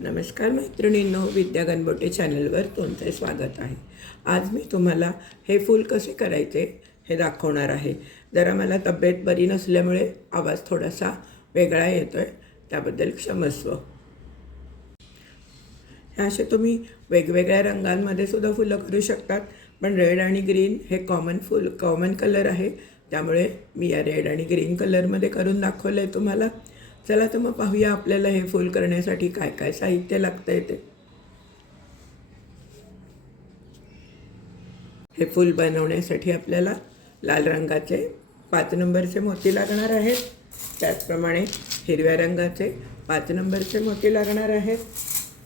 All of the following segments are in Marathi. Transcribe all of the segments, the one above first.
नमस्कार मैत्रिणींनो विद्या गणबोटे चॅनलवर तुमचे स्वागत आहे. आज मी तुम्हाला हे फूल कसे करायचे हे दाखवणार आहे. जरा मला तब्येत बरी नसल्यामुळे आवाज थोडासा वेगळा येतो आहे त्याबद्दल क्षमस्व. हे असे तुम्ही वेगवेगळ्या रंगांमध्ये सुद्धा फुलं करू शकतात पण रेड आणि ग्रीन हे कॉमन फुल कॉमन कलर आहे. त्यामुळे मी या रेड आणि ग्रीन कलरमध्ये करून दाखवलं आहे तुम्हाला. चला तर मग पाहूया आपल्याला हे फुल करण्यासाठी काय काय साहित्य लागतं आहे ते. हे फूल बनवण्यासाठी आपल्याला लाल रंगाचे पाच नंबरचे मोती लागणार आहेत. त्याचप्रमाणे हिरव्या रंगाचे पाच नंबरचे मोती लागणार आहेत.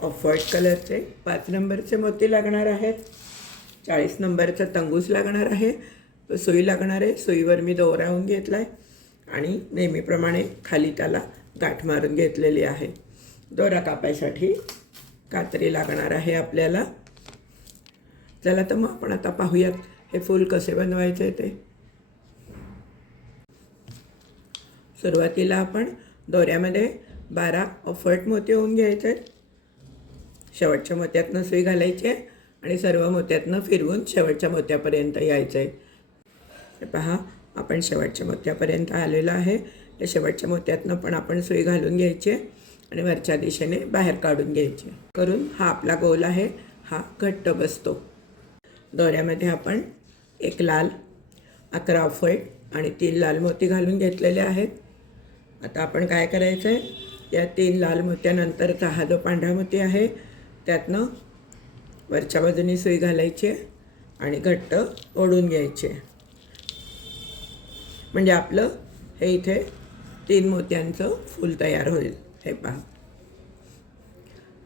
ऑफ व्हाईट कलरचे पाच नंबरचे मोती लागणार आहेत. चाळीस नंबरचा तंगूस लागणार आहे. सुई लागणार आहे. सुईवर मी दोरावून घेतला आहे आणि नेहमीप्रमाणे खाली त्याला गाठ मारून घेतलेली आहे. दोरा कापायसाठी कात्री लागणार आहे आपल्याला. चला तर मग आपण आता पाहूयात हे फूल कसे बनवायचे ते. सुरुवातीला आपण दोऱ्यामध्ये बारा अफर्ट मोती होऊन घ्यायचे. आहेत शेवटच्या मोत्यातनं सुई घालायची आहे आणि सर्व मोत्यातनं फिरवून शेवटच्या मोत्यापर्यंत यायचं आहे पहा आपण शेवटच्या मोत्यापर्यंत आलेलो आहे. त्या शेवटच्या मोत्यातनं पण आपण सुई घालून घ्यायची आहे आणि वरच्या दिशेने बाहेर काढून घ्यायची करून हा आपला गोल आहे हा घट्ट बसतो. दोऱ्यामध्ये आपण एक लाल अकरा ऑफर्ट आणि तीन लाल मोती घालून घेतलेले आहेत. आता आपण काय करायचं आहे या तीन लाल मोत्यानंतरचा हा जो पांढरा मोती आहे त्यातनं वरच्या बाजूने सुई घालायची आहे आणि घट्ट ओढून घ्यायचे म्हणजे आपलं हे इथे तीन मोत्यांचं फूल तयार होईल. हे पहा.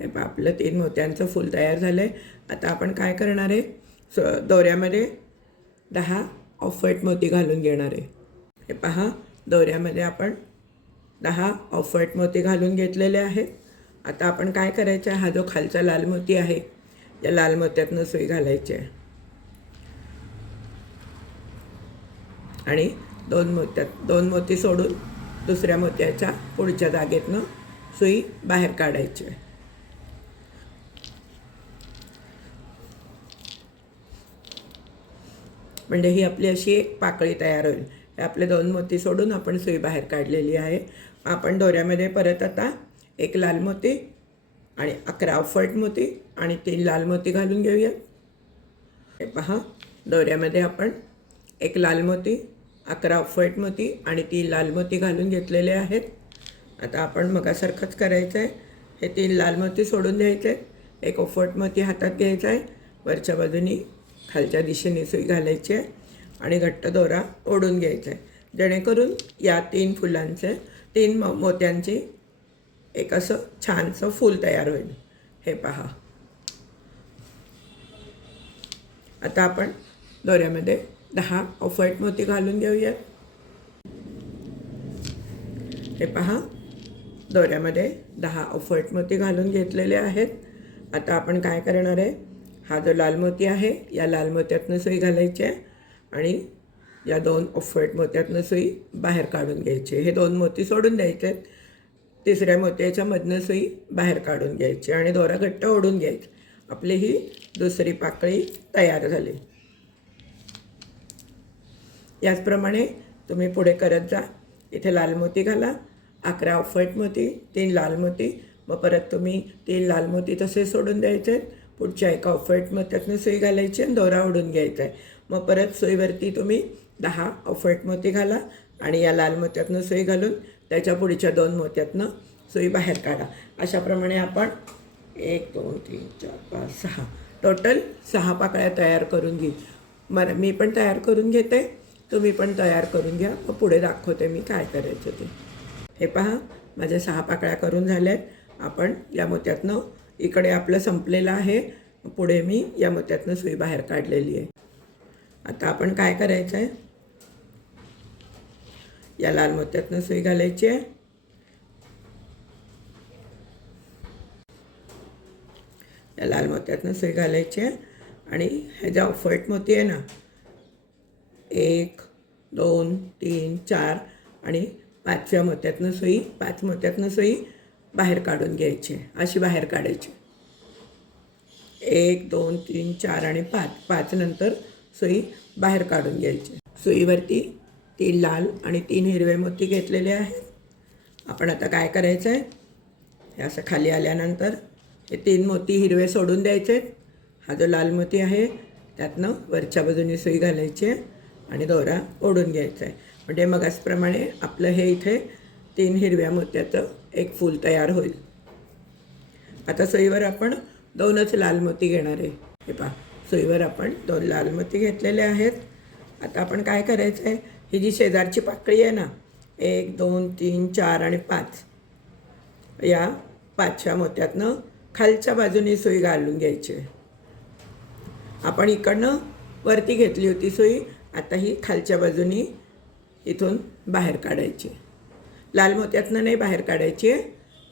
हे पहा आपलं तीन मोत्यांचं फूल तयार झालं आहे आता आपण काय करणार आहे? स दोऱ्यामध्ये दहा ऑफर्ट मोती घालून घेणार आहे. हे पहा दोऱ्यामध्ये आपण दहा ऑफर्ट मोती घालून घेतलेले आहेत. आता आपण काय करायचं आहे? हा जो खालचा लाल मोती आहे या लाल मोत्यातनं सुई घालायची आहे. आणि दोन मोत्यात दोन मोती सोडून दुसऱ्या मोत्याच्या पुढच्या जागेतनं सुई बाहेर काढायची. आहे म्हणजे ही आपली अशी एक पाकळी तयार होईल. हे आपले दोन मोती सोडून आपण सुई बाहेर काढलेली आहे. आपण दोऱ्यामध्ये परत आता एक लाल मोती आणि अकरा ऑफर्ट मोती आणि तीन लाल मोती घालून घेऊया. हे पहा दोऱ्यामध्ये आपण एक लाल मोती अकरा ऑफर्ट मोती आणि तीन लाल मोती घालून घेतलेले आहेत. आता आपण मगासारखंच करायचं आहे हे तीन लाल मोती सोडून द्यायचे एक ओफट मोती हातात घ्यायचा आहे वरच्या बाजूनी खालच्या दिशेने सुई घालायची आहे आणि घट्ट दोरा ओढून घ्यायचा आहे जेणेकरून या तीन फुलांचे तीन म मोत्यांची एक असं छानसं फूल तयार होईल. हे पहा. आता आपण दोऱ्यामध्ये दहा. ऑफर्ट मोती घालून घेऊयात. हे पहा. दोऱ्यामध्ये दहा ऑफर्ट मोती घालून घेतलेले आहेत. आता आपण काय करणार आहे? हा जो लाल मोती आहे या लाल मोत्यातनं सुई घालायची आहे आणि या दोन ऑफर्ट मोत्यातनं सुई बाहेर काढून घ्यायची हे दोन मोती सोडून द्यायचे आहेत. तिसऱ्या मोत्याच्यामधनं सुई बाहेर काढून घ्यायची आणि दोरा घट्ट ओढून घ्यायची. आपली ही दुसरी पाकळी तयार झाली. याचप्रमाणे तुम्ही पुढे करत जा. इथे लाल मोती घाला अकरा ऑफर्ट मोती तीन लाल मोती मग परत तुम्ही तीन लाल मोती तसे सोडून द्यायचे पुढच्या एका ऑफर्ट मोत्यातनं सुई घालायची आणि दोरा ओढून घ्यायचा आहे. मग परत सुईवरती तुम्ही दहा ऑफर्ट मोती घाला आणि या लाल मोत्यातनं सुई घालून त्याच्या पुढच्या दोन मोत्यातनं सुई बाहेर काढा. अशाप्रमाणे आपण एक दोन तीन चार पाच सहा. टोटल सहा पाकळ्या तयार करून घेऊ. मर मी पण तयार करून घेते. तुम्ही पण तयार करून घ्या. मग पुढे दाखवते मी काय करायचं ते. हे पहा माझ्या सहा पाकळ्या करून झाल्या आहेत आपण या मोत्यातनं इकडे आपलं संपलेलं आहे. पुढे मी या मोत्यातनं सुई बाहेर काढलेली आहे. आता आपण काय करायचं आहे? या लाल मोत्यातनं सुई घालायची आहे. या लाल मोत्यातनं सुई घालायची आहे. आणि ह्याच्या ऑफर्ट मोती आहे ना एक दोन तीन चार आणि पाचव्या मोत्यातनं सुई पाच मोत्यातनं सुई बाहेर काढून घ्यायची. अशी बाहेर काढायची. एक दोन तीन चार आणि पाच. पाच नंतर सुई बाहेर काढून घ्यायची. सुईवरती तीन लाल आणि तीन हिरवे मोती घेतलेले आहेत. आपण आता काय करायचं आहे हे असं खाली आल्यानंतर हे तीन मोती हिरवे सोडून द्यायचे. हा जो लाल मोती आहे त्यातनं वरच्या बाजूने सुई घालायची आहे. आणि दोरा ओढून घ्यायचा आहे. म्हणजे मगाचप्रमाणे आपलं हे इथे तीन हिरव्या मोत्याचं एक फूल तयार होईल. आता सुईवर आपण दोनच लाल मोती घेणार आहे. हे पहा सुईवर आपण दोन लाल मोती घेतलेले आहेत. आता आपण काय करायचं आहे? ही जी शेजारची पाकळी आहे ना एक दोन तीन चार आणि पाच या पाचव्या मोत्यातनं खालच्या बाजूने सुई घालून घ्यायची आहे. आपण इकडनं वरती घेतली होती सुई आता ही खालच्या बाजूनी इथून बाहेर काढायची. लाल मोत्यातनं नाही बाहेर काढायची आहे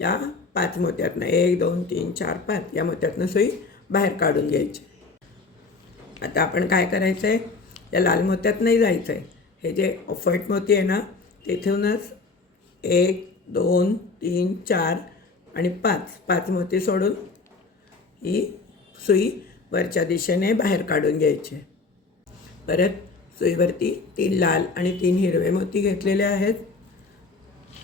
या पाच मोत्यातनं. एक दोन तीन चार पाच. या मोत्यातनं सुई बाहेर काढून घ्यायची. आता आपण काय करायचं आहे या लाल मोत्यात नाही जायचं आहे हे जे ऑफर्ट मोती आहे ना तिथूनच एक दोन तीन चार आणि पाच. पाच मोती सोडून ही सुई वरच्या दिशेने बाहेर काढून घ्यायची. परत सुईवरती तीन लाल आणि तीन हिरवे मोती घेतलेले आहेत.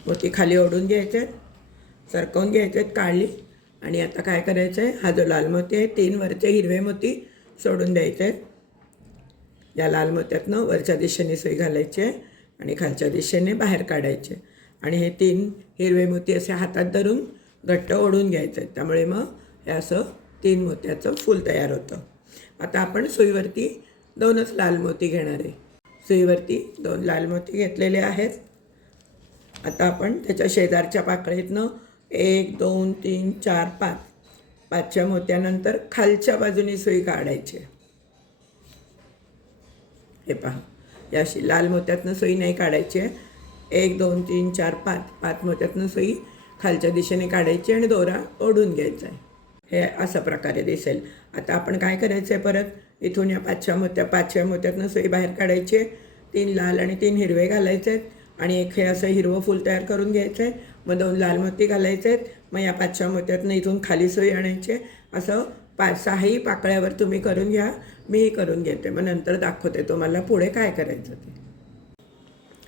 मोती खाली ओढून घ्यायचे आहेत सरकवून घ्यायचे आहेत काढली आणि आता काय करायचं आहे? हा जो लाल मोती आहे तीन वरचे हिरवे मोती सोडून द्यायचे आहेत. या लाल मोत्यातनं वरच्या दिशेने सुई घालायची आहे आणि खालच्या दिशेने बाहेर काढायचे आणि हे तीन हिरवे मोती असे हातात धरून घट्ट ओढून घ्यायचे आहेत. त्यामुळे मग हे असं तीन मोत्याचं फूल तयार होतं. आता आपण सुईवरती दोनच लाल मोती घेणार आहे. सुईवरती दोन लाल मोती घेतलेले आहेत. आता आपण त्याच्या शेजारच्या पाकळीतनं एक दोन तीन चार पाच पाचच्या मोत्यानंतर खालच्या बाजूने सुई काढायची हे पहा या अशी लाल मोत्यातनं सुई नाही काढायची आहे. एक दोन तीन चार पाच पाच मोत्यातनं सुई खालच्या दिशेने काढायची आणि दोरा ओढून घ्यायचा आहे. हे असा प्रकारे दिसेल. आता आपण काय करायचं आहे परत? इथून या पाचव्या मोत्या पाचव्या मोत्यातनं सई बाहेर काढायची. आहे तीन लाल आणि तीन हिरवे घालायचे आहेत आणि एक हे असं हिरवं फूल तयार करून घ्यायचं आहे मग दोन लाल मोती घालायचे आहेत मग या पाचव्या मोत्यातनं इथून खाली सुई आणायची. आहे असं पा सहाही पाकळ्यावर तुम्ही करून घ्या. मीही करून घेते. मग नंतर दाखवते तुम्हाला पुढे काय करायचं ते.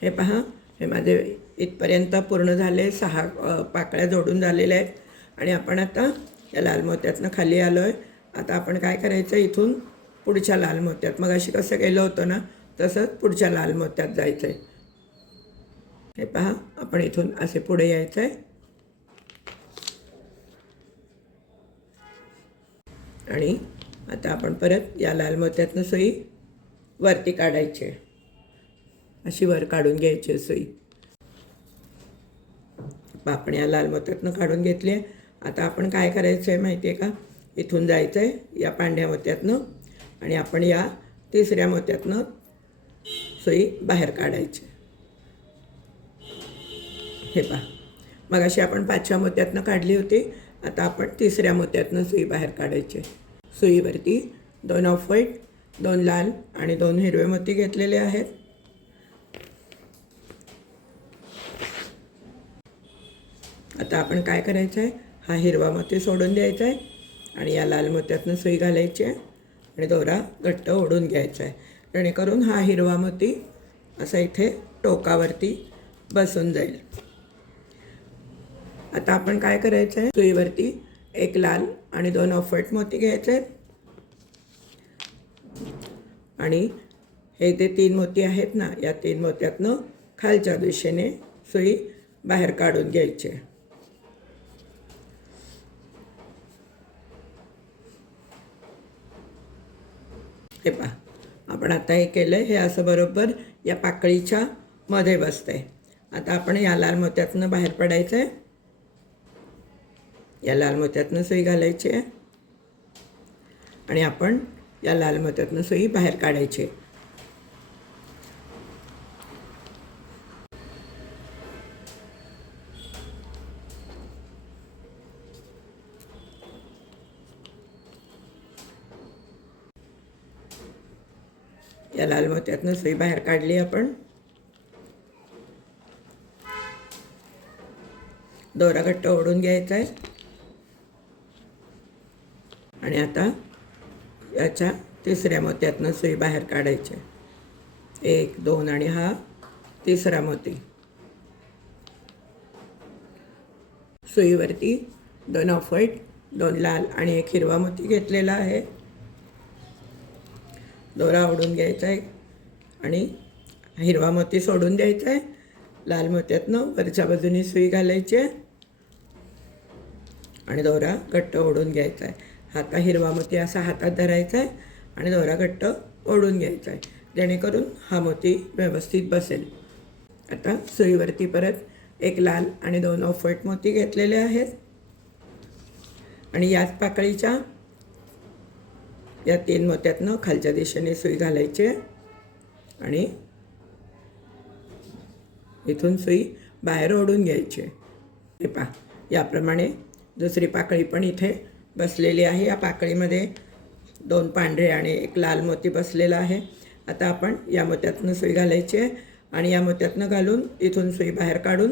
हे पहा. हे माझे इथपर्यंत पूर्ण झाले. सहा पाकळ्या जोडून झालेल्या आहेत. आणि आपण आता या लाल मोत्यातनं खाली आलो आहे आता आपण काय करायचं? इथून पुढच्या लाल मोत्यात. मग अशी कसं गेलं होतं ना तसंच पुढच्या लाल मोत्यात जायचं आहे हे पहा आपण इथून असे पुढे यायचं आहे आणि आता आपण परत या लाल मोत्यातनं सुई वरती काढायची आहे. अशी वर काढून घ्यायची आहे सुई. आपण या लाल मोत्यातनं काढून घेतली आहे. आता आपण काय करायचं आहे माहिती आहे का? इथून जायचं आहे या पांढऱ्या मोत्यातनं आणि आपण या तिसऱ्या मोत्यातनं सुई बाहेर काढायची. हे पहा. मग अशी आपण पाचव्या मोत्यातनं काढली होती आता आपण तिसऱ्या मोत्यातनं सुई बाहेर काढायची. सुईवरती दोन ऑफ व्हाईट दोन लाल आणि दोन हिरवे मोती घेतलेले आहेत. आता आपण काय करायचं आहे हा हिरवा मोती सोडून द्यायचा आहे आणि या लाल मोत्यातनं सुई घालायची आहे आणि दोरा घट्ट ओढून घ्यायचा आहे. जेणेकरून हा हिरवा मोती असा इथे टोकावरती बसून जाईल. आता आपण काय करायचं आहे? सुईवरती एक लाल आणि दोन ऑफट मोती घ्यायचे आहेत. आणि हे जे तीन मोती आहेत ना या तीन मोत्यातनं खालच्या दिशेने सुई बाहेर काढून घ्यायची हे पहा. आपण आता हे केलं हे असं बरोबर या पाकळीच्या मध्ये बसतंय. आता आपण या लाल मोत्यातनं बाहेर पडायचं आहे या लाल मोत्यातनं सुई घालायची आहे. आणि आपण या लाल मोत्यातनं सुई बाहेर काढायची आहे या त्यातनं सुई बाहेर काढली आपण. दोरा घट्ट ओढून घ्यायचा आहे. आणि आता याच्या तिसऱ्या मोत्यातनं सुई बाहेर काढायची आहे. एक दोन आणि हा तिसरा मोती. सुईवरती दोन ऑफ व्हाईट दोन लाल आणि एक हिरवा मोती घेतलेला आहे. दोरा ओढून घ्यायचा आहे. आणि हिरवा मोती सोडून द्यायचा आहे. लाल मोत्यातनं वरच्या बाजूनी सुई घालायची आहे. आणि दोरा घट्ट ओढून घ्यायचा आहे. हाता हिरवा मोती असा हातात धरायचा आहे आणि दोरा घट्ट ओढून घ्यायचा आहे. जेणेकरून हा मोती व्यवस्थित बसेल. आता सुईवरती परत एक लाल आणि दोन ऑफ मोती घेतलेले आहेत. आणि याच पाकळीच्या या तीन मोत्यातनं खालच्या दिशेने सुई घालायची आहे. आणि इथून सुई बाहेर ओढून घ्यायची. आहे हे याप्रमाणे दुसरी पाकळी पण इथे बसलेली आहे. या पाकळीमध्ये दोन पांढरे आणि एक लाल मोती बसलेला आहे. आता आपण या मोत्यातनं सुई घालायची आहे आणि या मोत्यातनं घालून इथून सुई बाहेर काढून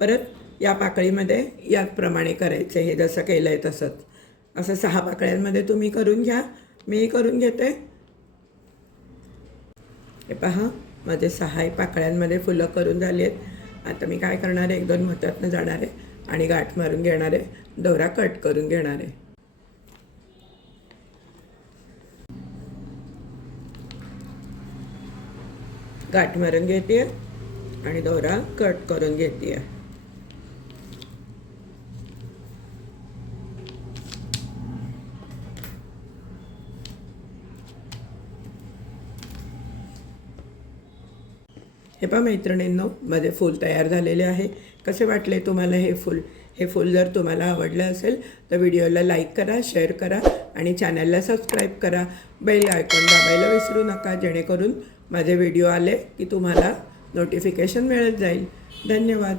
परत या पाकळीमध्ये याचप्रमाणे करायचं हे जसं केलं आहे तसंच. असं सहा पाकळ्यांमध्ये तुम्ही करून घ्या. मी करून घेते. हे पहा माझे सहा पाकळ्यांमध्ये फुलं करून झाली आहेत. आता मी काय करणार आहे? एक दोन मतातनं जाणार आहे आणि गाठ मारून घेणार आहे. दोरा कट करून घेणार आहे. गाठ मारून घेते आणि दोरा कट करून घेते हे पहा मैत्रिणींनो माझे फूल तयार झालेले आहे. कसे वाटले तुम्हाला हे फूल? हे फूल जर तुम्हाला आवडलं असेल तर व्हिडिओला लाईक करा शेअर करा आणि चॅनलला सबस्क्राईब करा. बेल आयकॉन दाबायला विसरू नका जेणेकरून माझे व्हिडिओ आले की तुम्हाला नोटिफिकेशन मिळत जाईल. धन्यवाद.